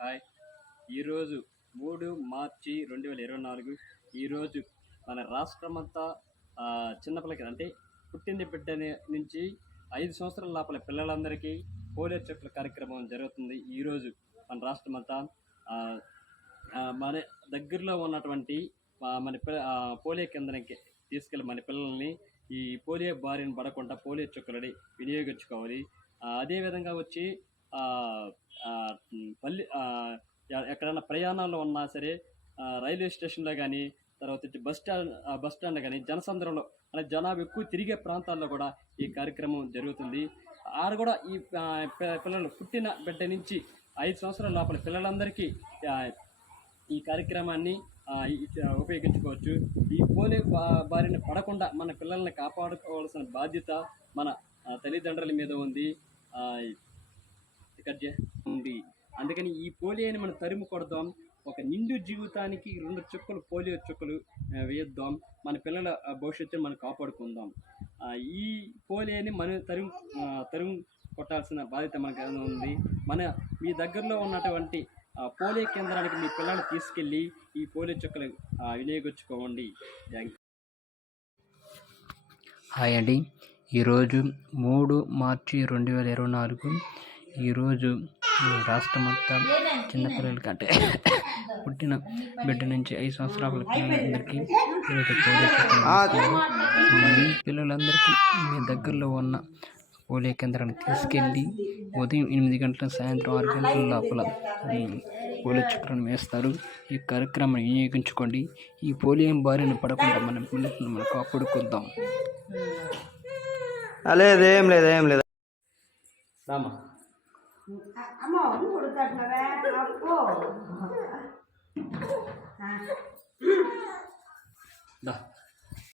Hi. ఈరోజు 3 మార్చి 2024. ఈరోజు మన రాష్ట్రమంతా చిన్నపిల్లలకి అంటే పుట్టిన బిడ్డ నుంచి 5 సంవత్సరాల లోపల పిల్లలందరికీ పోలియో చుక్కల కార్యక్రమం జరుగుతుంది. ఈరోజు మన రాష్ట్రమంతా మన దగ్గరలో ఉన్నటువంటి పోలియో కేంద్రానికి తీసుకెళ్ళి మన పిల్లల్ని ఈ పోలియో బారిన పడకుండా పోలియో చుక్కలని వినియోగించుకోవాలి. అదేవిధంగా వచ్చి ఎక్కడైనా ప్రయాణాల్లో ఉన్నా సరే రైల్వే స్టేషన్లో కానీ, తర్వాత వచ్చి బస్ స్టాండ్ కానీ, జనసంద్రంలో జనాభా ఎక్కువ తిరిగే ప్రాంతాల్లో కూడా ఈ కార్యక్రమం జరుగుతుంది. ఆడ కూడా ఈ పిల్లలు పుట్టిన బిడ్డ నుంచి 5 సంవత్సరాల లోపల పిల్లలందరికీ ఈ కార్యక్రమాన్ని ఉపయోగించుకోవచ్చు. ఈ పోలియో బారిన పడకుండా మన పిల్లల్ని కాపాడుకోవాల్సిన బాధ్యత మన తల్లిదండ్రుల మీద ఉంది. అందుకని ఈ పోలియోని మనం తరిమి కొడదాం. ఒక నిండు జీవితానికి 2 చుక్కలు పోలియో చుక్కలు వేద్దాం. మన పిల్లల భవిష్యత్తుని మనం కాపాడుకుందాం. ఈ పోలియోని మనం తరిమి కొట్టాల్సిన బాధ్యత మనకు ఉంది. మీ దగ్గరలో ఉన్నటువంటి పోలియో కేంద్రానికి మీ పిల్లల్ని తీసుకెళ్ళి ఈ పోలియో చుక్కలు వినియోగించుకోండి. హాయ్ అండి. ఈరోజు 3 మార్చి 2024. ఈరోజు రాష్ట్రమంతా చిన్నపిల్లలకి అంటే పుట్టిన బిడ్డ నుంచి 5 సంవత్సరాల పిల్లలందరికీ ఈరోజు పోలియో చుక్కలు పిల్లలందరికీ మీ దగ్గరలో ఉన్న పోలియో కేంద్రానికి తీసుకెళ్ళి ఉదయం 8 గంటల సాయంత్రం 6 గంటల లోపల పోలియో చుక్కలను వేస్తారు. ఈ కార్యక్రమాన్ని వినియోగించుకోండి. ఈ పోలియో బారిన పడకుండా మన పిల్లలను మనం కాపాడుకుందాం. ఏం లేదు రామా దా